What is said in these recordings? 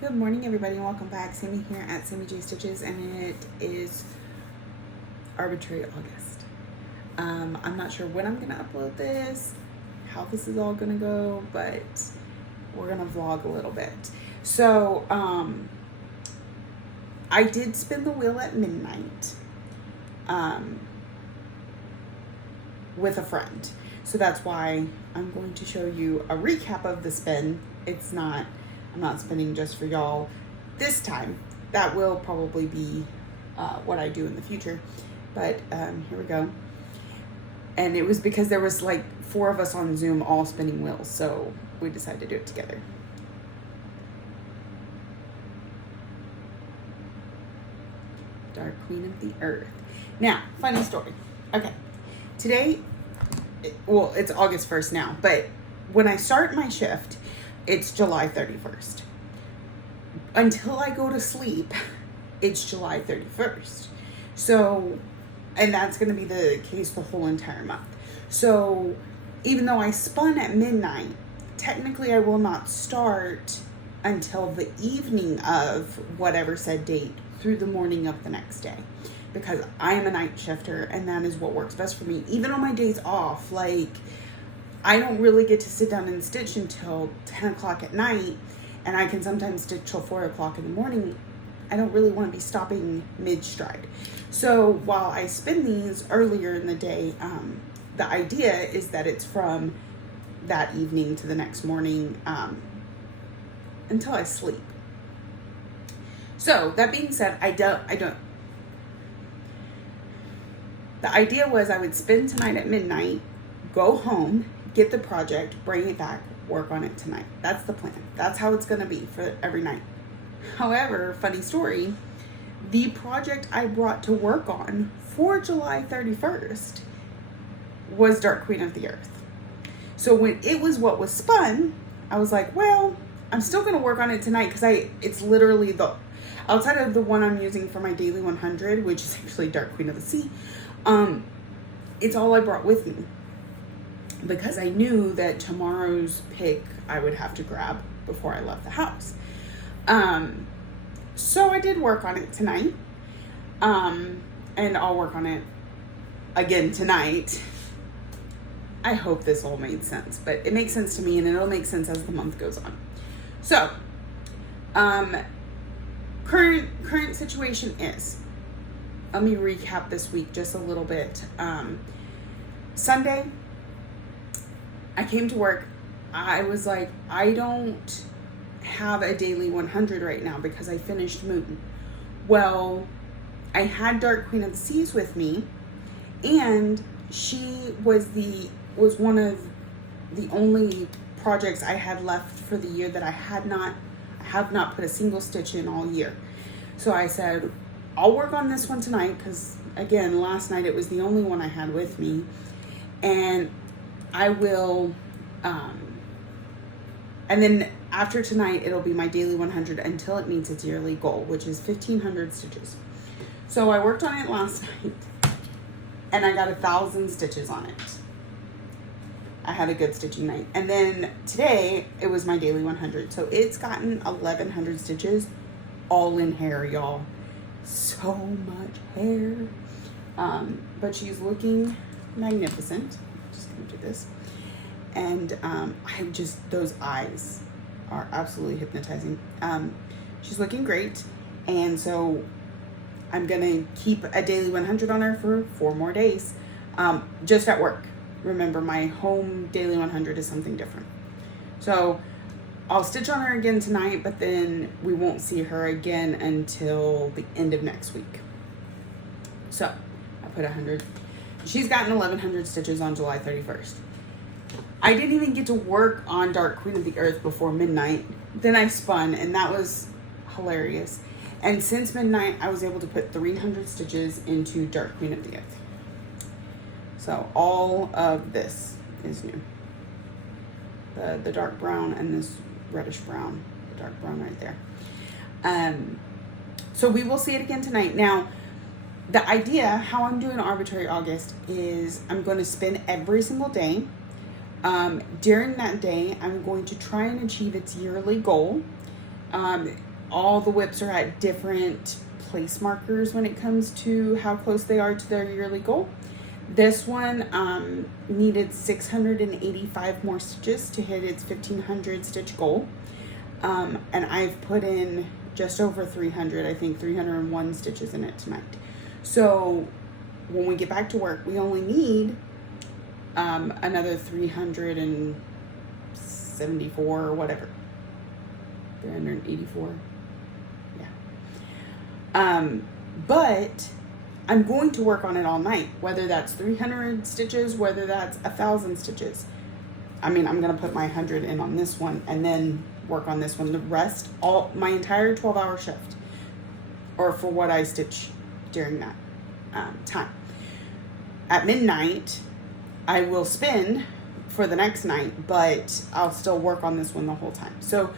Good morning, everybody, and welcome back. Sammy here at Sammy J Stitches, and it is Arbitrary August. I'm not sure when I'm going to upload this, how this is all going to go, but we're going to vlog a little bit. So, I did spin the wheel at midnight with a friend. So that's why I'm going to show you a recap of the spin. I'm not spinning just for y'all this time. That will probably be what I do in the future. But here we go. And it was because there was like 4 of us on Zoom all spinning wheels. So we decided to do it together. Dark Queen of the Earth. Now, funny story. Okay. Today, well, it's August 1st now. But when I start my shift, it's July 31st. Until I go to sleep, it's July 31st. So, and that's going to be the case the whole entire month. So, even though I spun at midnight, technically I will not start until the evening of whatever said date through the morning of the next day. Because I am a night shifter and that is what works best for me. Even on my days off, like, I don't really get to sit down and stitch until 10 o'clock at night, and I can sometimes stitch till 4 o'clock in the morning. I don't really want to be stopping mid-stride. So while I spin these earlier in the day, the idea is that it's from that evening to the next morning until I sleep. So that being said, the idea was I would spin tonight at midnight, go home, get the project, bring it back, work on it tonight. That's the plan. That's how it's going to be for every night. However, funny story, the project I brought to work on for July 31st was Dark Queen of the Earth. So when it was what was spun, I was like, well, I'm still going to work on it tonight because it's literally outside of the one I'm using for my daily 100, which is actually Dark Queen of the Sea, it's all I brought with me. Because I knew that tomorrow's pick I would have to grab before I left the house. So I did work on it tonight. And I'll work on it again tonight. I hope this all made sense. But it makes sense to me, and it'll make sense as the month goes on. So, current situation is, let me recap this week just a little bit. Sunday, I came to work. I was like, I don't have a daily 100 right now because I finished Moon. Well, I had Dark Queen of the Seas with me, and she was one of the only projects I had left for the year that I have not put a single stitch in all year. So I said, I'll work on this one tonight because, again, last night it was the only one I had with me. And I will, and then after tonight, it'll be my daily 100 until it meets its yearly goal, which is 1,500 stitches. So I worked on it last night, and I got 1,000 stitches on it. I had a good stitching night. And then today, it was my daily 100. So it's gotten 1,100 stitches, all in hair, y'all. So much hair. But she's looking magnificent. Just gonna do this. And those eyes are absolutely hypnotizing. She's looking great. And so I'm gonna keep a daily 100 on her for 4 more days. Just at work. Remember, my home daily 100 is something different. So I'll stitch on her again tonight, but then we won't see her again until the end of next week. So I put 100. She's gotten 1,100 stitches on July 31st. I didn't even get to work on Dark Queen of the Earth before midnight. Then I spun, and that was hilarious. And since midnight, I was able to put 300 stitches into Dark Queen of the Earth. So all of this is new. The dark brown and this reddish brown, the dark brown right there. So we will see it again tonight. Now, the idea, how I'm doing Arbitrary August, is I'm going to spin every single day. During that day, I'm going to try and achieve its yearly goal. all the whips are at different place markers when it comes to how close they are to their yearly goal. This one needed 685 more stitches to hit its 1,500 stitch goal. And I've put in just over 300, I think 301 stitches in it tonight. So when we get back to work, we only need another 374 or whatever. 384. Yeah. But I'm going to work on it all night, whether that's 300 stitches, whether that's 1,000 stitches. I mean, I'm going to put my 100 in on this one and then work on this one. The rest, my entire 12-hour shift, or for what I stitch during that time. At midnight, I will spin for the next night, but I'll still work on this one the whole time. So,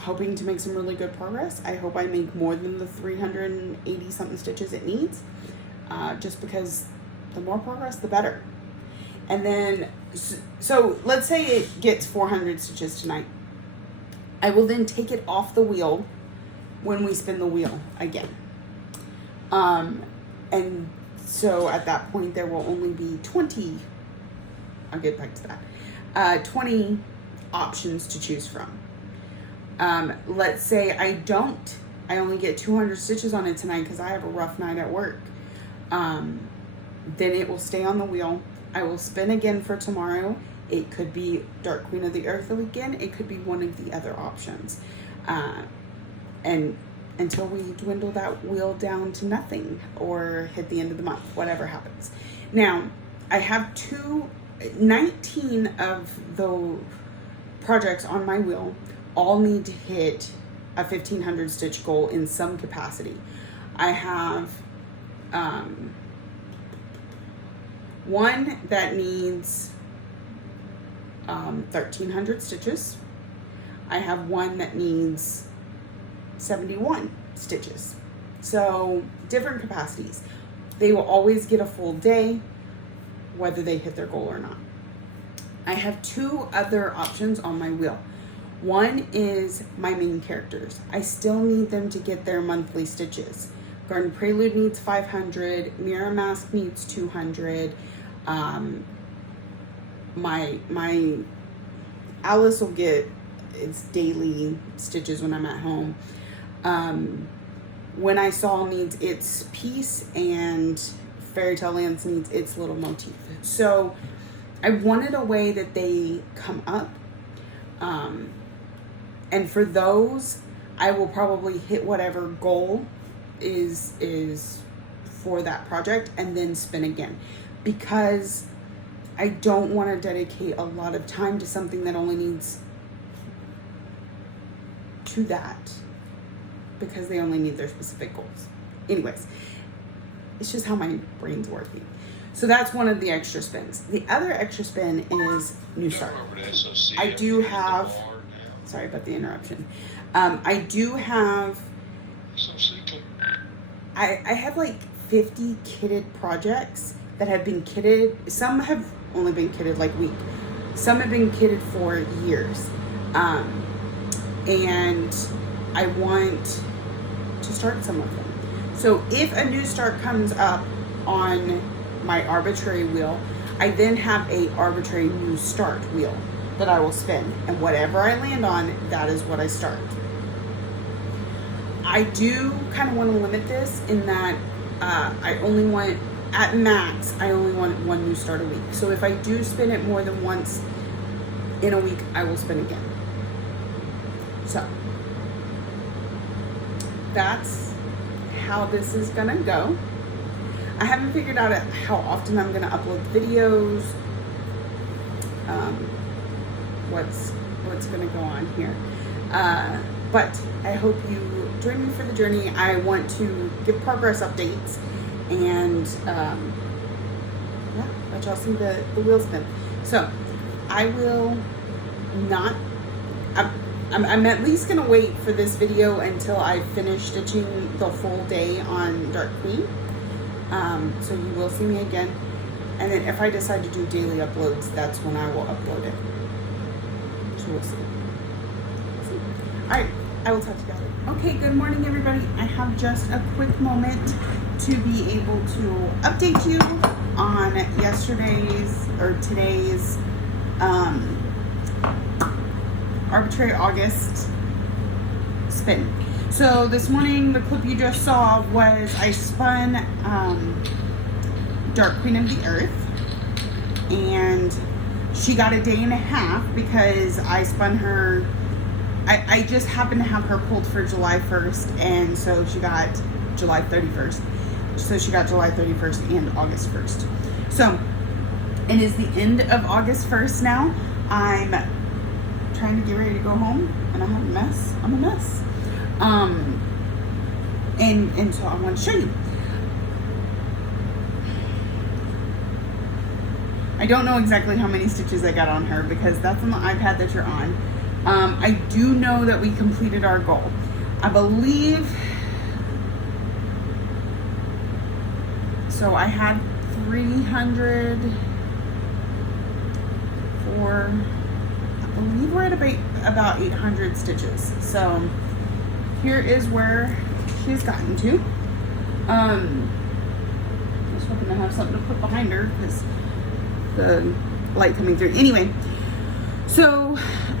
hoping to make some really good progress. I hope I make more than the 380 something stitches it needs, just because the more progress, the better. And then, so let's say it gets 400 stitches tonight. I will then take it off the wheel when we spin the wheel again. And so at that point, there will only be 20, I'll get back to that, 20 options to choose from. Let's say I only get 200 stitches on it tonight because I have a rough night at work. Then it will stay on the wheel. I will spin again for tomorrow. It could be Dark Queen of the Earth again. It could be one of the other options. And until we dwindle that wheel down to nothing or hit the end of the month, whatever happens. Now, I have 19 of the projects on my wheel all need to hit a 1,500 stitch goal in some capacity. I have one that needs 1,300 stitches. I have one that needs 71 stitches. So different capacities. They will always get a full day, whether they hit their goal or not. I have 2 other options on my wheel. One is my main characters. I still need them to get their monthly stitches. Garden Prelude needs 500. Mirror Mask needs 200. My Alice will get its daily stitches when I'm at home. When I Saw needs its piece, and Fairy Tale Lands needs its little motif. So I wanted a way that they come up. And for those, I will probably hit whatever goal is for that project and then spin again, because I don't want to dedicate a lot of time to something that only needs to that, because they only need their specific goals. Anyways, it's just how my brain's working. So that's one of the extra spins. The other extra spin is New Start. I do have, sorry about the interruption. I do have, I have like 50 kitted projects that have been kitted. Some have only been kitted like a week. Some have been kitted for years. And I want to start some of them. So if a New Start comes up on my Arbitrary wheel, I then have a Arbitrary New Start wheel that I will spin, and whatever I land on, that is what I start. I do kind of want to limit this in that I only want, at max, I only want 1 New Start a week. So if I do spin it more than once in a week, I will spin again. So that's how this is gonna go. I haven't figured out how often I'm gonna upload videos, what's gonna go on here, but I hope you join me for the journey. I want to give progress updates and let y'all see the wheel spin. So I will not, I'm at least gonna wait for this video until I finish stitching the full day on Dark Queen. So you will see me again, and then if I decide to do daily uploads, that's when I will upload it. So we'll see. All right, I will talk to you about it. Okay, good morning, everybody. I have just a quick moment to be able to update you on yesterday's or today's Arbitrary August spin. So this morning, the clip you just saw was I spun Dark Queen of the Earth, and she got a day and a half because I spun her. I just happened to have her pulled for July 1st, and so she got July 31st. So she got July 31st and August 1st. So it is the end of August 1st now. I'm trying to get ready to go home, and I'm a mess. I'm a mess. And so I want to show you. I don't know exactly how many stitches I got on her because that's on the iPad that you're on. I do know that we completed our goal. I believe, so I had 300 for, I believe we're at about 800 stitches. So here is where she's gotten to. I was hoping to have something to put behind her because the light coming through. Anyway, so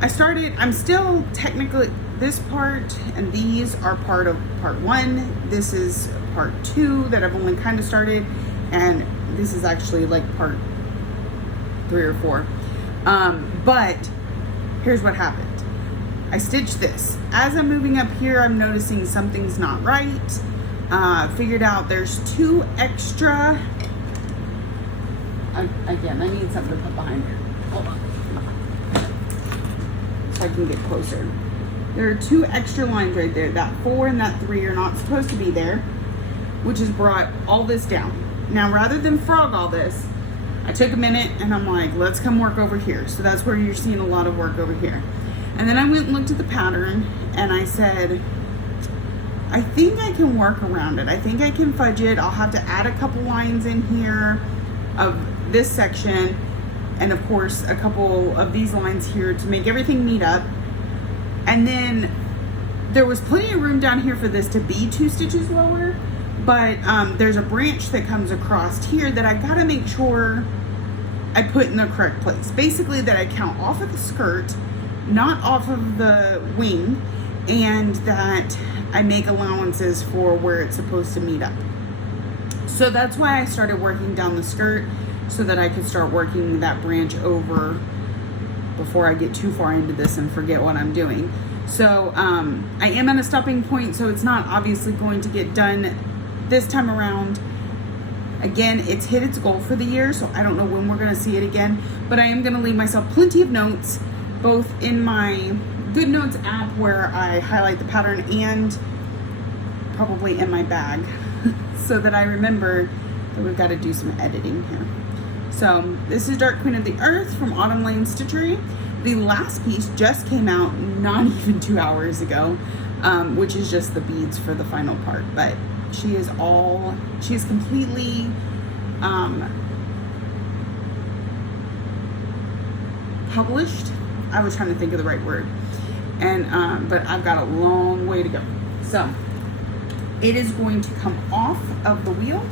I'm still technically, this part and these are part of part 1. This is part 2 that I've only kind of started, and this is actually like part 3 or 4. But here's what happened. I stitched this. As I'm moving up here, I'm noticing something's not right. Figured out there's 2 extra. Again, I need something to put behind here. Hold on. So I can get closer. There are 2 extra lines right there. That 4 and that 3 are not supposed to be there, which has brought all this down. Now, rather than frog all this, I took a minute and I'm like, let's come work over here. So that's where you're seeing a lot of work over here. And then I went and looked at the pattern and I said, I think I can work around it. I think I can fudge it. I'll have to add a couple lines in here of this section, and of course a couple of these lines here to make everything meet up. And then there was plenty of room down here for this to be 2 stitches lower, but there's a branch that comes across here that I gotta make sure I put in the correct place. Basically that I count off of the skirt, not off of the wing, and that I make allowances for where it's supposed to meet up. So that's why I started working down the skirt, so that I could start working that branch over before I get too far into this and forget what I'm doing. So I am at a stopping point, so it's not obviously going to get done this time around. Again, it's hit its goal for the year, so I don't know when we're going to see it again, but I am going to leave myself plenty of notes, both in my Good Notes app where I highlight the pattern and probably in my bag so that I remember that we've got to do some editing here. So this is Dark Queen of the Earth from Autumn Lane Stitchery. The last piece just came out not even 2 hours ago, which is just the beads for the final part. But she is completely published. I was trying to think of the right word. And but I've got a long way to go. So it is going to come off of the wheel,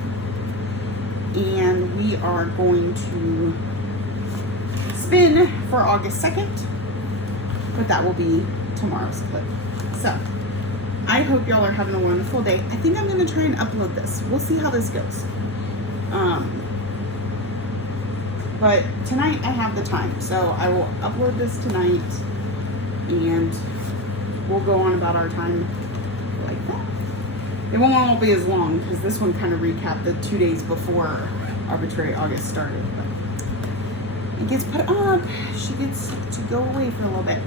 and we are going to spin for August 2nd, but that will be tomorrow's clip. So I hope y'all are having a wonderful day. I think I'm going to try and upload this. We'll see how this goes. But tonight I have the time, so I will upload this tonight, and we'll go on about our time like that. It won't all be as long because this one kind of recapped the 2 days before Arbitrary August started. But it gets put up. She gets to go away for a little bit.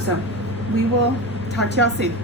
So we will talk to y'all soon.